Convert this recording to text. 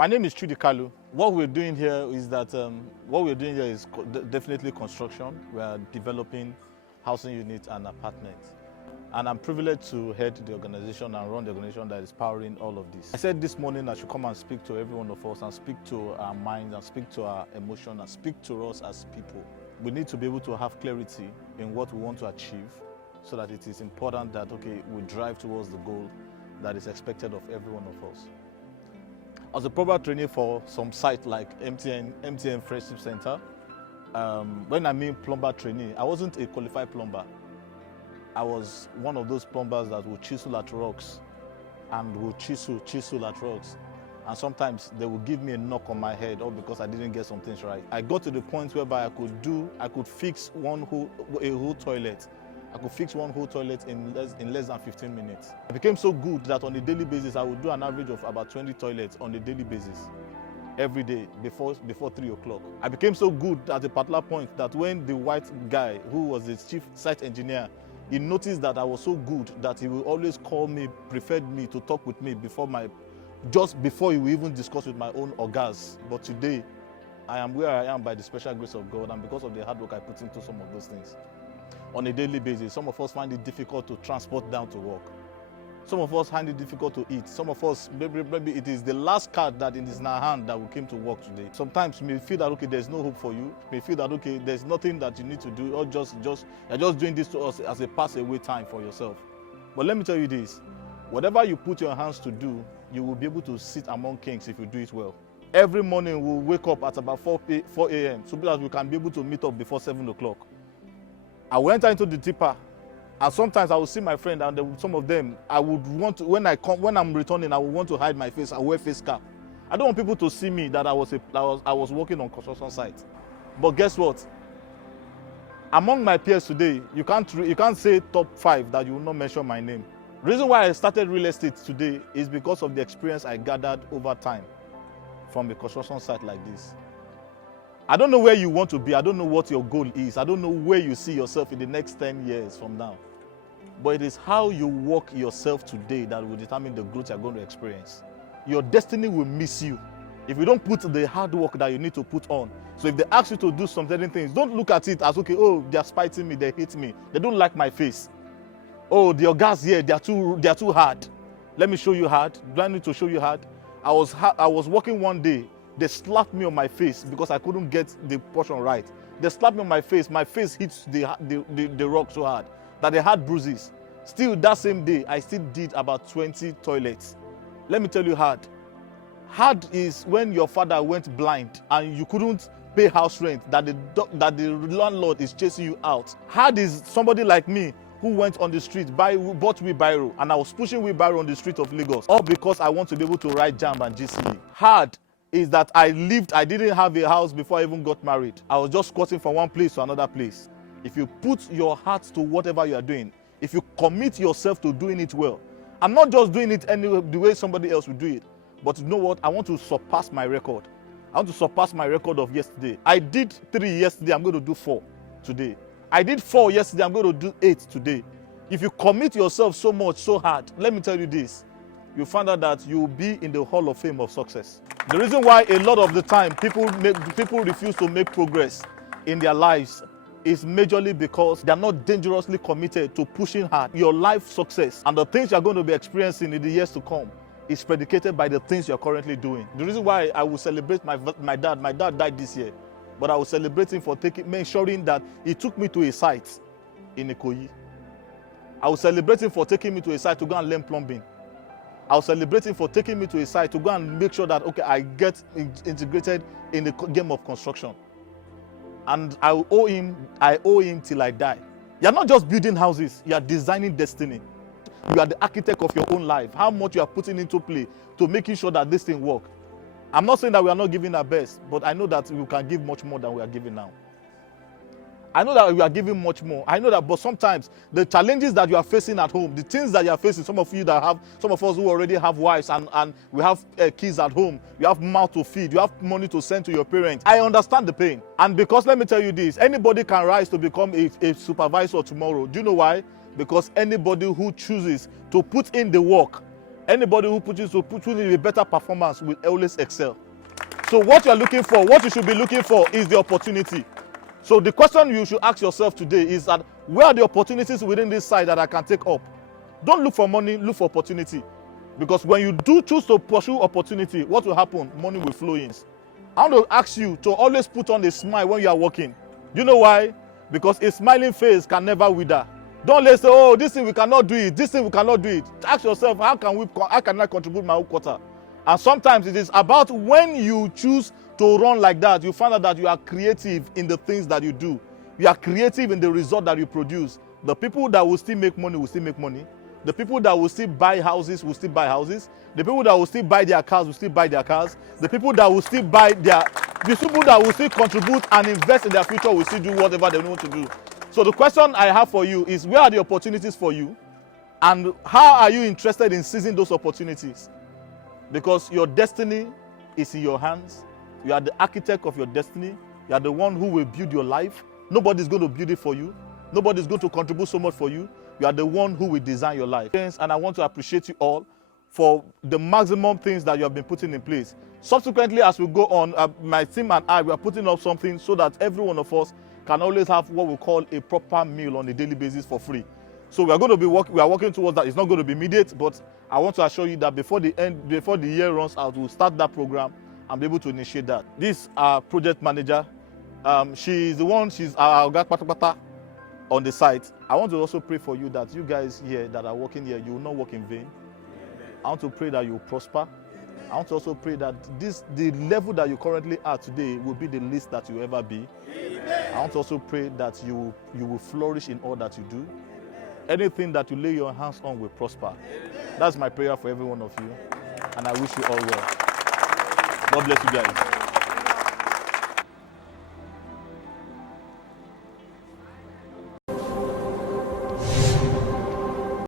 My name is Chudi Kalu. What we're doing here is definitely construction. We are developing housing units and apartments. And I'm privileged to head the organization and run the organization that is powering all of this. I said this morning I should come and speak to every one of us and speak to our minds and speak to our emotion and speak to us as people. We need to be able to have clarity in what we want to achieve so that it is important that, okay, we drive towards the goal that is expected of every one of us. As a proper trainee for some site like MTN Friendship Center, when I mean plumber trainee, I wasn't a qualified plumber. I was one of those plumbers that would chisel at rocks and would chisel at rocks. And sometimes they would give me a knock on my head all because I didn't get some things right. I got to the point whereby I could fix a whole toilet. I could fix one whole toilet in less than 15 minutes. I became so good that on a daily basis, I would do an average of about 20 toilets on a daily basis, every day before 3 o'clock. I became so good at a particular point that when the white guy, who was the chief site engineer, he noticed that I was so good that he will always call me, preferred me to talk with me just before he will even discuss with my own orgas. But today, I am where I am by the special grace of God and because of the hard work I put into some of those things. On a daily basis, some of us find it difficult to transport down to work. Some of us find it difficult to eat. Some of us, maybe it is the last card that is in our hand that we came to work today. Sometimes you may feel that, okay, there's no hope for you. You may feel that, okay, there's nothing that you need to do, or you're just doing this to us as a pass-away time for yourself. But let me tell you this, whatever you put your hands to do, you will be able to sit among kings if you do it well. Every morning we'll wake up at about 4 a.m. so that we can be able to meet up before 7 o'clock. I will enter into the tipper, and sometimes I will see my friend, and some of them, I would want to, when I'm returning, I would want to hide my face. I wear face cap. I don't want people to see me that I was working on construction site. But guess what? Among my peers today, you can't say top 5 that you will not mention my name. The reason why I started real estate today is because of the experience I gathered over time from a construction site like this. I don't know where you want to be. I don't know what your goal is. I don't know where you see yourself in the next 10 years from now. But it is how you walk yourself today that will determine the growth you're going to experience. Your destiny will miss you if you don't put the hard work that you need to put on. So if they ask you to do some certain things, don't look at it as, okay, oh, they're spiting me, they hate me, they don't like my face. Oh, the guys here, they are too hard. Let me show you hard. Do I need to show you hard? I was working one day. They slapped me on my face because I couldn't get the portion right. They slapped me on my face hits the rock so hard that they had bruises. Still, that same day, I still did about 20 toilets. Let me tell you hard. Hard is when your father went blind and you couldn't pay house rent, that the landlord is chasing you out. Hard is somebody like me who went on the street, bought wheelbarrow, and I was pushing wheelbarrow on the street of Lagos, all because I want to be able to ride JAMB and GCE. Hard is that I didn't have a house before I even got married. I was just squatting from one place to another place. If you put your heart to whatever you are doing, if you commit yourself to doing it well, I'm not just doing it the way somebody else would do it, but you know what? I want to surpass my record. I want to surpass my record of yesterday. I did 3 yesterday, I'm going to do 4 today. I did 4 yesterday, I'm going to do 8 today. If you commit yourself so much, so hard, let me tell you this, you find out that you will be in the Hall of Fame of success. The reason why a lot of the time people refuse to make progress in their lives is majorly because they are not dangerously committed to pushing hard. Your life success and the things you are going to be experiencing in the years to come is predicated by the things you are currently doing. The reason why I will celebrate my dad died this year, but I will celebrate him for ensuring that he took me to a site in Ikoyi. I will celebrate him for taking me to a site to go and learn plumbing. I was celebrating for taking me to a site to go and make sure that, okay, I get integrated in the game of construction. And I owe him till I die. You're not just building houses, you are designing destiny. You are the architect of your own life. How much you are putting into play to making sure that this thing works. I'm not saying that we are not giving our best, but I know that we can give much more than we are giving now. I know that we are giving much more. I know that, but sometimes the challenges that you are facing at home, the things that you are facing, some of us who already have wives and we have kids at home, you have mouth to feed, you have money to send to your parents. I understand the pain. And because let me tell you this, anybody can rise to become a supervisor tomorrow. Do you know why? Because anybody who chooses to put in the work Anybody who puts in a better performance will always excel. So what you are looking for, what you should be looking for is the opportunity. So the question you should ask yourself today is that where are the opportunities within this side that I can take up? Don't look for money, look for opportunity. Because when you do choose to pursue opportunity, what will happen? Money will flow in. I want to ask you to always put on a smile when you are working. You know why? Because a smiling face can never wither. Don't let's say, oh, this thing we cannot do it, this thing we cannot do it. Ask yourself, how can I contribute my own quota? And sometimes it is about when you choose to run like that, you find out that you are creative in the things that you do. You are creative in the result that you produce. The people that will still make money will still make money. The people that will still buy houses will still buy houses. The people that will still buy their cars will still buy their cars. The people that will still the people that will still contribute and invest in their future will still do whatever they want to do. So the question I have for you is, where are the opportunities for you? And how are you interested in seizing those opportunities? Because your destiny is in your hands. You are the architect of your destiny. You are the one who will build your life. Nobody's going to build it for you. Nobody's going to contribute so much for you. You are the one who will design your life. And I want to appreciate you all for the maximum things that you have been putting in place. Subsequently, as we go on, my team and I, we are putting up something so that every one of us can always have what we call a proper meal on a daily basis for free. So we are going to be working towards that. It's not going to be immediate, but I want to assure you that before the year runs out, we'll start that program and be able to initiate that. This project manager, she's the one, she's our Pata on the site. I want to also pray for you that you guys here that are working here, you will not work in vain. I want to pray that you will prosper. I want to also pray that the level that you currently are today will be the least that you ever be. I want to also pray that you will flourish in all that you do. Anything that you lay your hands on will prosper. That's my prayer for every one of you. And I wish you all well. God bless you guys.